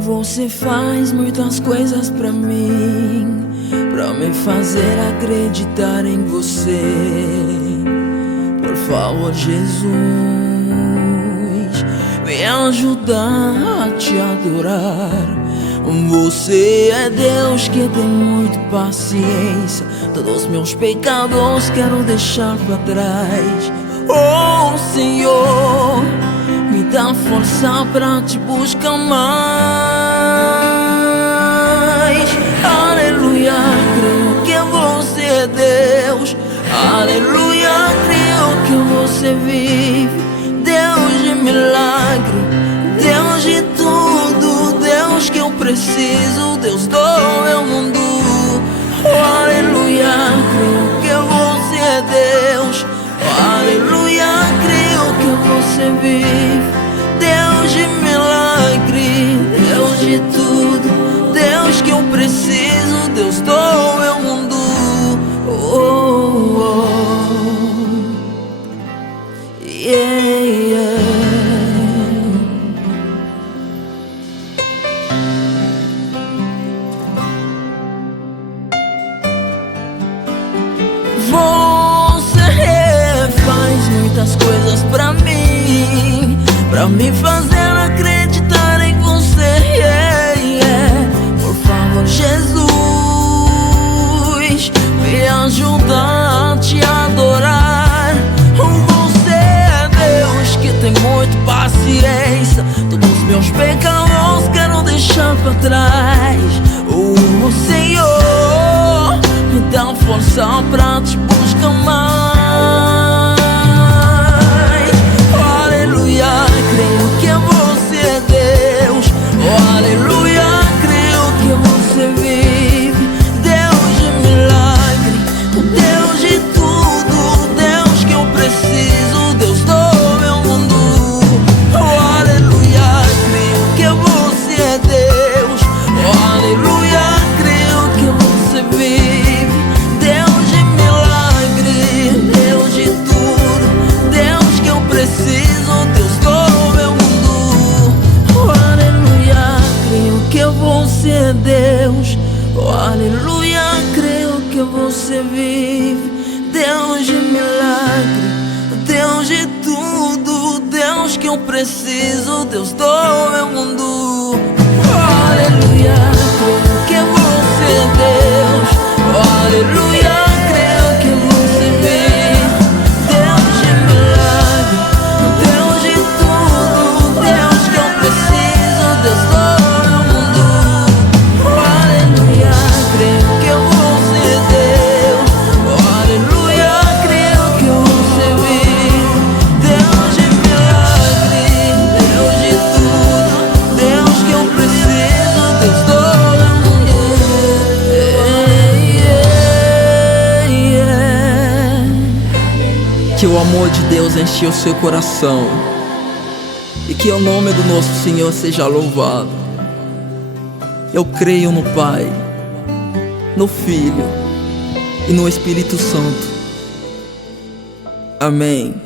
Você faz muitas coisas pra mim, pra me fazer acreditar em você. Por favor, Jesus, me ajudar a te adorar. Você é Deus que tem muito paciência. Todos meus pecados quero deixar pra trás. Oh Senhor, me dá força pra te buscar mais. Aleluia, creio que você é Deus. Aleluia, creio que você vive. Deus de milagre, Deus de tudo, Deus que eu preciso, Deus do meu mundo. Oh, aleluia, creio que você é Deus. Aleluia, creio que você vive. Deus de milagre, Deus de tudo, Deus que eu preciso, Deus do meu mundo. Oh, oh, oh. Yeah, yeah. Você faz muitas coisas pra mim, pra me fazer acreditar em você. Yeah, yeah. Por favor, Jesus, me ajuda a te adorar. Você é Deus que tem muito paciência. Todos os meus pecados quero deixar pra trás. Oh Senhor, me dá força pra te buscar mais. Oh, aleluia, creio que você é Deus. Oh, aleluia, creio que você vive. Deus de milagre, Deus de tudo, Deus que eu preciso, Deus do meu mundo. Oh, aleluia, creio que você é Deus. Oh, aleluia, creio que você vive. Deus de milagre, Deus de tudo, Deus que eu preciso, Deus do meu mundo. Oh, aleluia, creio que você é Deus. Oh, aleluia, creio que você vive. Deus de milagre, Deus de tudo, Deus que eu preciso, Deus do meu mundo. Oh, aleluia, creio que você é Deus. Oh, aleluia, creio que você vive. Deus de milagre, Deus de tudo, Deus que eu preciso, Deus do meu mundo. Oh, aleluia, creio que você é Deus. Oh, aleluia, creio que você vive. Deus de milagre, Deus de tudo, Deus que eu preciso, Deus do meu mundo. Que o amor de Deus enche o seu coração e que o nome do nosso Senhor seja louvado. Eu creio no Pai, no Filho e no Espírito Santo. Amém.